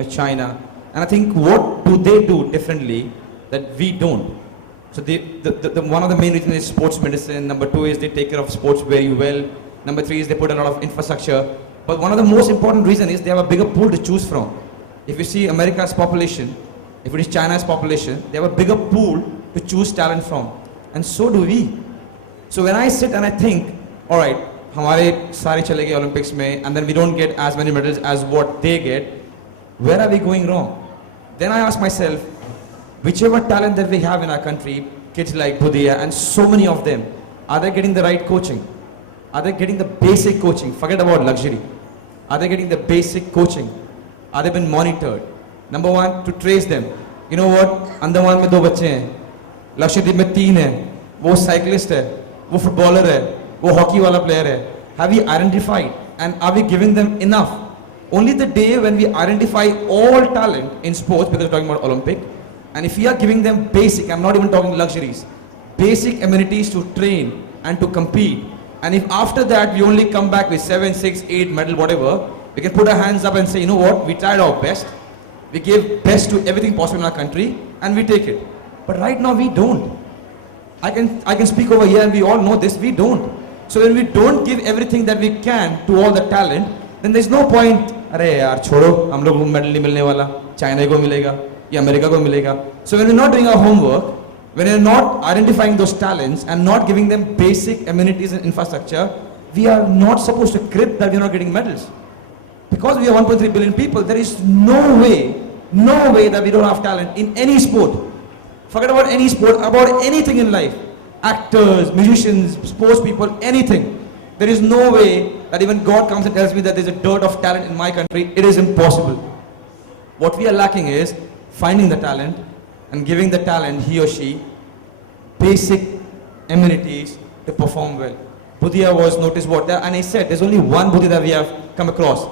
China. And I think what do they do differently that we don't? So one of the main reasons is sports medicine. Number two is they take care of sports very well. Number three is they put a lot of infrastructure. But one of the most important reasons is they have a bigger pool to choose from. If you see America's population, if it is China's population, they have a bigger pool to choose talent from. And so do we. So when I sit and I think, all right, हमारे सारे चले गए Olympics में, and then we don't get as many medals as what they get, where are we going wrong? Then I ask myself, whichever talent that we have in our country, kids like Budhia and so many of them, are they getting the right coaching? Are they getting the basic coaching? Forget about luxury. Are they getting the basic coaching? Are they being monitored? Number one, to trace them. You know what? Andaman में 2 बच्चे हैं, लक्षद्वीप में 3 हैं, वो cyclist है, वो footballer है, वो hockey वाला player है. Have we identified and are we giving them enough? Only the day when we identify all talent in sports, because we're talking about Olympic, and if we are giving them basic, I'm not even talking luxuries, basic amenities to train and to compete, and if after that we only come back with 7, 6, 8 medal, whatever, we can put our hands up and say, you know what, we tried our best, we gave best to everything possible in our country, and we take it. But right now we don't. I can speak over here and we all know this, we don't. So when we don't give everything that we can to all the talent, then there's no point, अरे यार छोड़ो, हम लोग को medal नहीं मिलने वाला, China को मिलेगा, या अमेरिका को मिलेगा. So when we're not doing our homework, when we're not identifying those talents and not giving them basic amenities and infrastructure, we are not supposed to crib that we're not getting medals. Because we are 1.3 billion people, there is no way that we don't have talent in any sport. Forget about any sport, about anything in life. Actors, musicians, sports people, anything. There is no way that even God comes and tells me that there's a dearth of talent in my country. It is impossible. What we are lacking is finding the talent and giving the talent, he or she, basic amenities to perform well. Budhia was noticed what there, and I said there's only one Budhia that we have come across.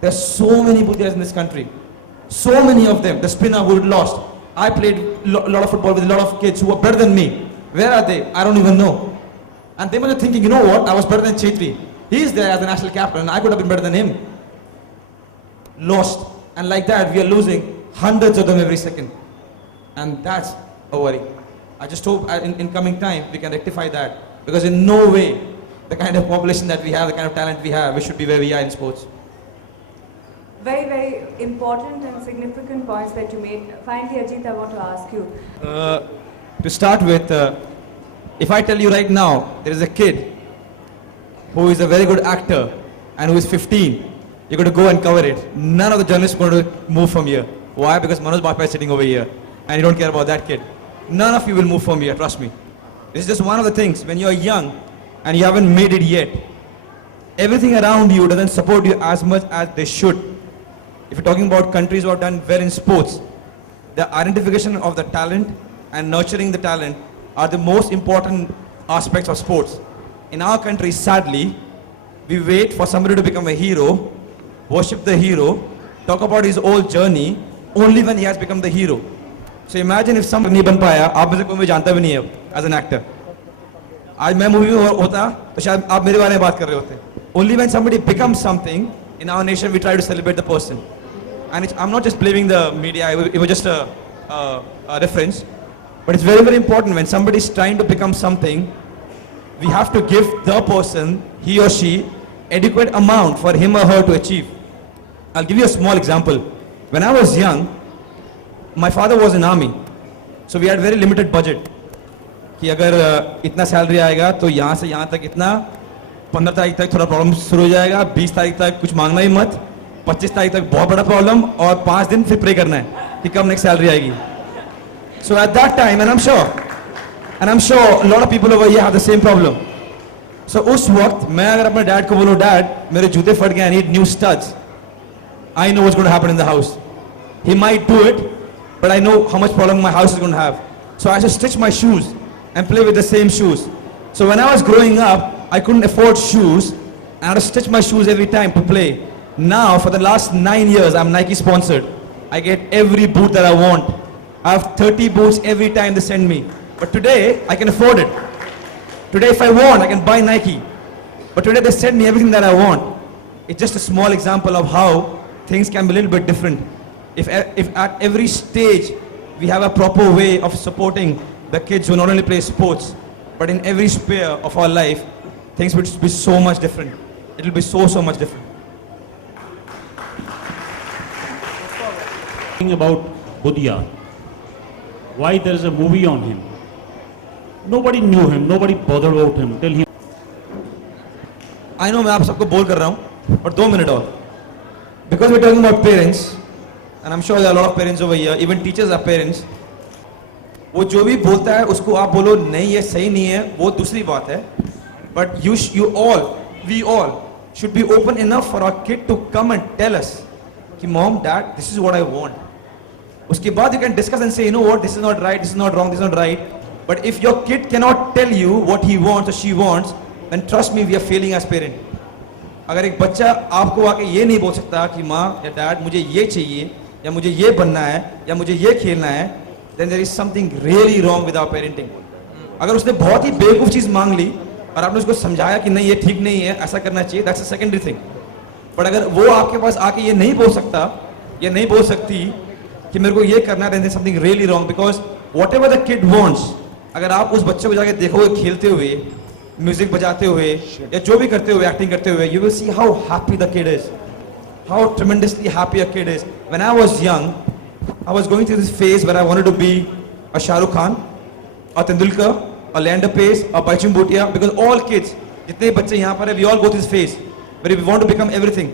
There's so many Budhias in this country. So many of them. The spinner who lost. I played a lot of football with a lot of kids who are better than me. Where are they? I don't even know. And they must be thinking, you know what, I was better than Chhetri. He's there as the national captain and I could have been better than him. Lost. And like that, we are losing hundreds of them every second. And that's a worry. I just hope in coming time, we can rectify that. Because in no way, the kind of population that we have, the kind of talent we have, we should be where we are in sports. Very, very important and significant points that you made. Finally, Ajit, I want to ask you. To start with, if I tell you right now, there is a kid who is a very good actor and who is 15, you're going to go and cover it. None of the journalists are going to move from here. Why? Because Manoj Bajpayee is sitting over here and you don't care about that kid. None of you will move from here, trust me. This is just one of the things. When you're young and you haven't made it yet, everything around you doesn't support you as much as they should. If you're talking about countries who have done well in sports, the identification of the talent and nurturing the talent are the most important aspects of sports. In our country, sadly, we wait for somebody to become a hero, worship the hero, talk about his whole journey, only when he has become the hero. So imagine if somebody नहीं बन पाया, आप में से कोई मुझे जानता भी नहीं है as an actor. आज मैं मूवी में होता, तो शायद आप मेरे बारे में बात कर रहे होते. Only when somebody becomes something, in our nation, we try to celebrate the person. And I'm not just blaming the media, it was just a reference. But it's very, very important when somebody is trying to become something, we have to give the person, he or she, adequate amount for him or her to achieve. I'll give you a small example. When I was young, my father was in army. So we had very limited budget. कि अगर इतना salary आएगा तो यहाँ से यहाँ तक इतना 15 तारीख तक थोड़ा प्रॉब्लम शुरू हो जाएगा 20 तारीख तक कुछ मांगना ही मत 25 तारीख तक बहुत बड़ा प्रॉब्लम और 5 दिन फिर प्रे करना है कि कब नेक्स्ट सैलरी आएगी. So at that time, and I'm sure a lot of people over here have the same problem. So उस वक्त मैं अगर अपने डैड को बोलूँ डैड मेरे जूते फट गए I need new studs, I know what's going to happen in the house. He might do it, but I know how much problem my house is going to have. So I just stitch my shoes and play with the same shoes. So when I was growing up, I couldn't afford shoes and I had to stitch my shoes every time to play. Now for the last 9 years, I'm Nike sponsored. I get every boot that I want. I have 30 boots every time they send me. But today, I can afford it. Today, if I want, I can buy Nike. But today, they send me everything that I want. It's just a small example of how things can be a little bit different. if at every stage we have a proper way of supporting the kids who not only play sports, but in every sphere of our life, things would be so much different. It will be so much different. Talking about Budhia, why there is a movie on him. Nobody knew him, nobody bothered about him till he. I know मैं आप सबको बोल कर रहा हूँ, but 2 minutes और. Because we're talking about parents, and I'm sure there are a lot of parents over here, even teachers are parents. वो जो भी बोलता है उसको आप बोलो नहीं ये सही नहीं है, वो दूसरी बात है. But we all should be open enough for our kid to come and tell us कि mom, dad, this is what I want. उसके बाद you can discuss and say, you know what, this is not right, this is not wrong, this is not right. But if your kid cannot tell you what he wants or she wants, then trust me, we are failing as parent. अगर एक बच्चा आपको आके ये नहीं बोल सकता कि माँ या डैड मुझे ये चाहिए या मुझे ये बनना है या मुझे ये खेलना है, then there is something really wrong with our parenting. अगर उसने बहुत ही बेवकूफ चीज मांग ली और आपने उसको समझाया कि नहीं ये ठीक नहीं है, ऐसा करना चाहिए, that's a secondary thing. But अगर वो आपके पास आके ये नहीं बोल सकता या नहीं बोल सकती कि मेरे को ये करना है, then there is something really wrong, because whatever the kid wants, अगर आप उस बच्चे को जाके देखोगे खेलते हुए, म्यूजिक बजाते हुए या जो भी करते हुए, एक्टिंग करते हुए, you will see how happy the kid is, how tremendously happy a kid is. When I was young, I was going through this phase where I wanted to be a Shah Rukh Khan, a Tendulkar, a Leander Pace, a Baichung Bhutia, because all kids, जितने बच्चे यहाँ पर हैं, we all go through this phase where we want to become everything.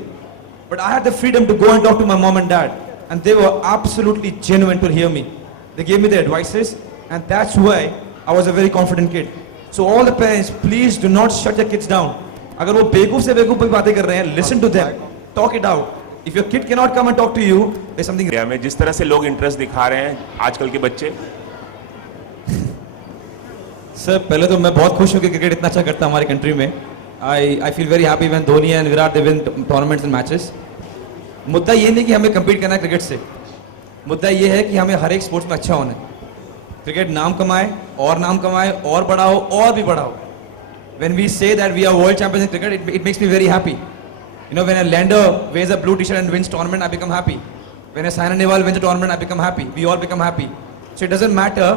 But I had the freedom to go and talk to my mom and dad, and they were absolutely genuine to hear me. They gave me their advices, and that's why I was a very confident kid. So all the parents, please do not shut your kids down. अगर वो बेवकूफ से बेवकूफ भी बातें कर रहे हैं, listen to them, talk it out. If your kid cannot come and talk to you, there's something. में जिस तरह से लोग इंटरेस्ट दिखा रहे हैं आजकल के बच्चे. सर पहले तो मैं बहुत खुश हूँ कि क्रिकेट इतना अच्छा करता है हमारी कंट्री में. I feel very happy when Dhoni and Virat they win tournaments and matches. मुद्दा ये नहीं कि हमें compete करना है क्रिकेट से. मुद्दा ये है कि हमें हर एक स्पोर्ट्स में अच्छा होना है. क्रिकेट नाम कमाए और बढ़ाओ और भी बढ़ाओ. When we say that we are world champions in cricket, it makes me very happy. You know, when a lander wears a blue t-shirt and wins tournament, I become happy. When a Saina Nehwal wins a tournament, I become happy. We all become happy. So it doesn't matter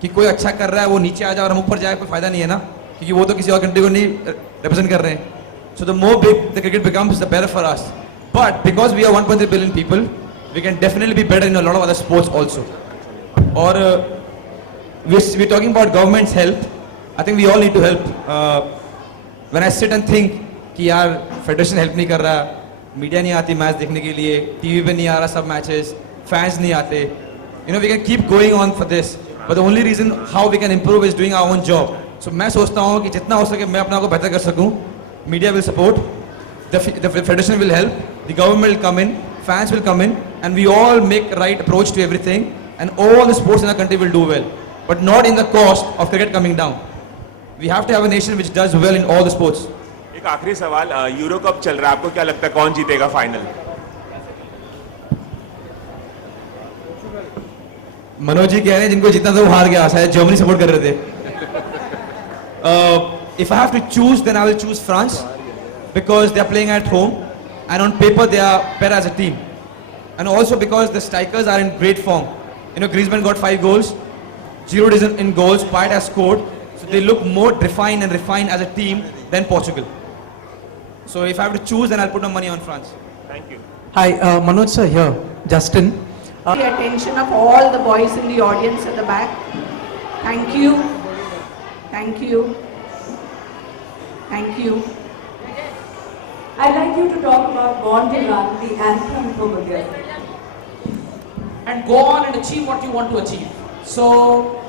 कि कोई अच्छा कर रहा है वो नीचे आ जाए और हम ऊपर जाए, कोई फायदा नहीं है ना, क्योंकि वो तो किसी और कंट्री को नहीं represent कर रहे हैं. So the more big the cricket becomes, the better for us. But because we are 1.3 billion people, we can definitely be better in a lot of other sports also. Or we're talking about government's help. I think we all need to help. When I sit and think कि यार federation help नहीं कर रहा, media नहीं आती match देखने के लिए, टीवी पे नहीं आ रहा सब मैचेस, फैंस नहीं आते, you know, we can keep going on for this, but the only reason how we can improve is doing our own job. So मैं सोचता हूँ कि जितना हो सके मैं अपना को बेहतर कर सकूँ. Media will support, the federation will help, the government will come in, fans will come in, and we all make right approach to everything, and all the sports in our country will do well, but not in the cost of cricket coming down. We have to have a nation which does well in all the sports. एक आखिरी सवाल, euro cup चल रहा है, आपको क्या लगता है कौन जीतेगा फाइनल? मनोज जी कह रहे हैं जिनको जीतना था वो हार गया, शायद जर्मनी सपोर्ट कर रहे थे. If I have to choose, then I will choose France, because they are playing at home and on paper they are better as a team, and also because the strikers are in great form. You know, Griezmann got 5 goals, Giroud is in goals, Payet has scored, so they look more refined as a team than Portugal. So if I have to choose, then I'll put my money on France. Thank you. Hi, Manoj sir here. Justin. The attention of all the boys in the audience at the back. Thank you. Thank you. Thank you. I'd like you to talk about Born to Run, the anthem for Budhia. And go on and achieve what you want to achieve. So